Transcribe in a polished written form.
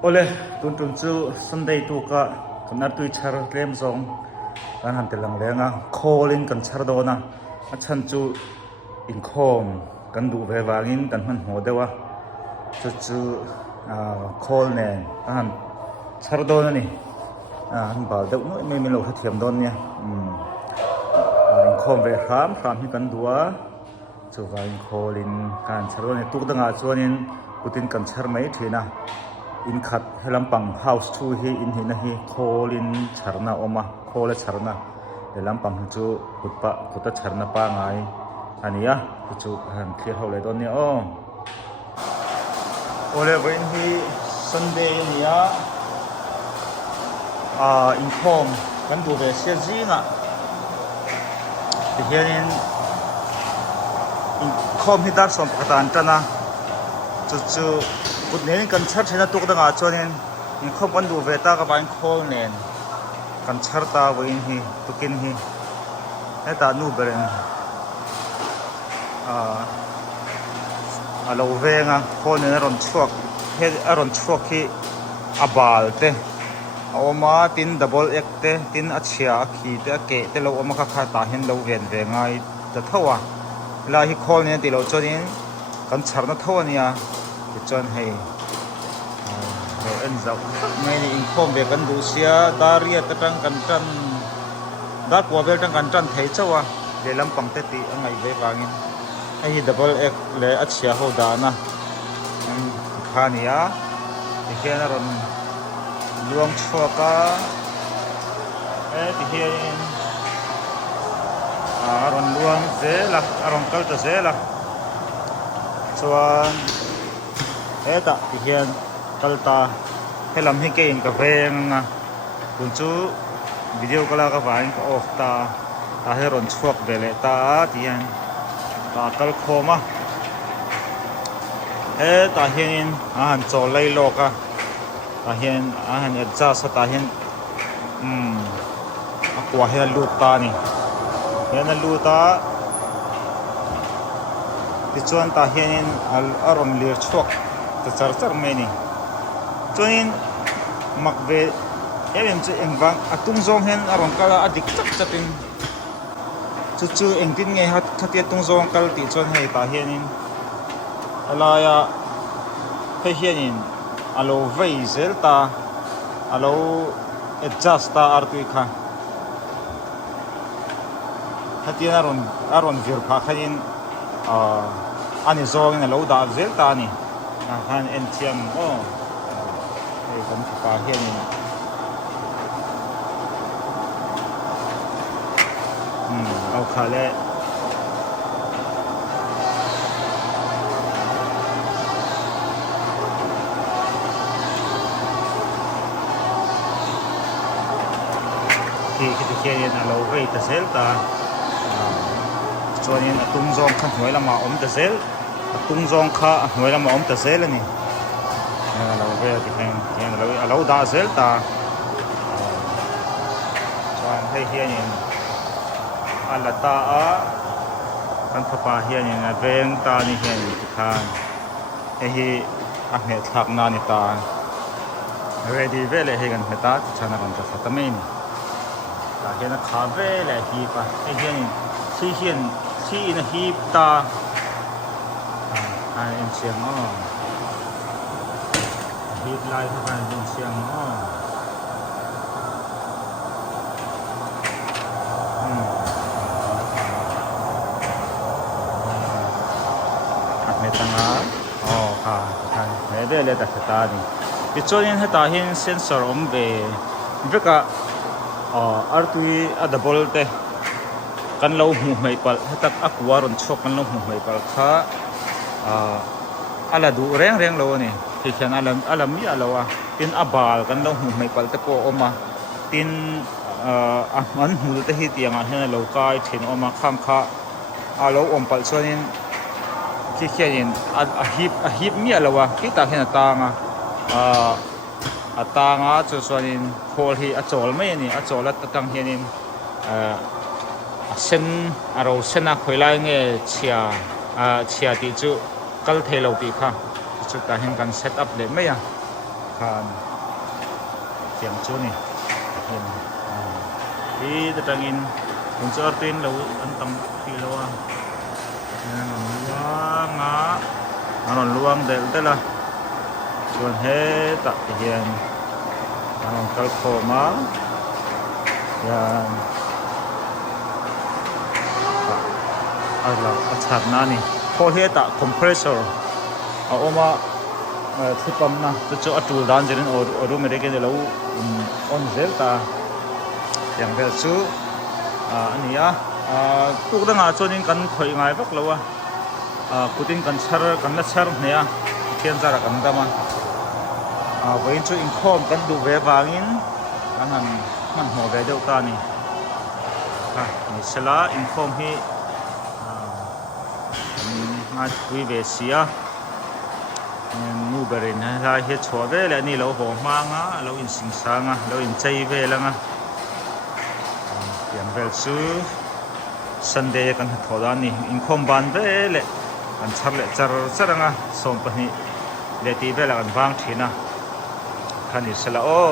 Ole tuntun chu Sunday tu ka kanar tu char lem zong kan han telang lenga callin kan char do na a chan chu in khom kan du ve wangin kan man ho dewa chu call ne han char do na ni han ba deuh noi me lo tha thiam don nia in khom ve ram hi kan duwa chu wa in callin kan char do ne tu danga chuanin putin kan char mai thina in khat helam pang house 2 hi in hi na hi kholin charna oma khola charna helam pang chu putpa puta charna pa ngai ania chu han clear ho le don ni ole when hi Sunday nia in khom kan du ve sia jinga ti hianin in khom hi dar som patan tana chu Put nen kan char thena tuk danga chuanin in khom kan du ve ta ka bain khol nen kan char ta wein hi tukin hi eta nu beren alo venga khol nen ron chuak he aron chuak hi abal te awma tin double ek te tin achia khi te ke te lo oma kha ta hen lo ven ve ngai ta thawa la hi khol nen ti lo chuanin kan charna thawania chuan hei en zau mai ni in khom ve kan du sia daria ta tang kan tan da kwa vel tang kan tan thei chawa le lam pang te ti angai ve wangin ai double ek le achia ho da na khania ti hian ron luang chhuaka ti hian ron luang zela ron kal ta zela chuan eta ti hian kalta helam hi ke in ka venga kun chu video kala ka vain ka off ta heron chuak vele ta ti hian ta kal khoma ta hian han chaw lai loka ta hian han adjust ta hian akwa he lut ta ni hian luta ti chuan ta hian aron lir chuak ta char me ni chuanin makve em chu engwang atung zong hen aron kala adik chak chatin chu engtin nge hat thatia tung zong kal ti chuan hei ta hianin alaya he hianin alo vei zel ta alo adjust ta artui kha thatia aron vir kha khanin ani zong in alo da zel ta ni han entiam ei kan pa hianin au khale ki hianin alo vei ta zel ta chuanin atung zong kha hnuai lama om ta zel atung zong kha hnuai lama om ta zel ani alo ve ti hian alo da zel ta chuan hei hianin alata kan phapa hianin veng ta ni hian ti khan hi a hne thak na ni ta ready vele he kan heta ti chana kan ta fatame ni ta hian kha vele hi pa he hianin si in a heap ta en siang heap lai tha en siang tanga kha me ve le ta ta ni ti chonin heta hin sensor om ve veka artui a double te kan lo hu mai pal heta akwa ron chok kan lo hu mai pal kha ala du reng lo ni ti khian alam mi alawa tin abal kan lo hu mai pal te po oma tin man hu te hi tianga hen lo kai thin oma kham kha alo om pal chonin ki khianin a hip mi alawa ki ta hen atanga chu chuanin khol hi a chawl mai ni a chawla tatang hianin a sen aro sena khoilai nge chia ti chu kal thelo ti kha chu ta hen kan set up le mai kan tiang chu ni yen di tetangin unsur tin lo antang ti lo luang anon luang del tela chuan he ta hian anon kal khoma yan ala achat na ni kho he ta compressor a oma thupam na to chu atul dan jerin oru mere ke lo on zel ta yang vel chu ania tu danga chonin kan khoi ngai bak lawa putin kan char hneya thian zara kan dama vein chu in khom kan du ve wangin kan man ho ve deuh ta ni ni sela in khom hi ma tui ve sia nu berin la he chho ve le ni lo ho manga lo in sing sanga lo in chei ve langa yang vel chu Sunday kan thoda ni in khom ban ve le kan char le charanga som pani le ti ve la kan wang thina khani sela o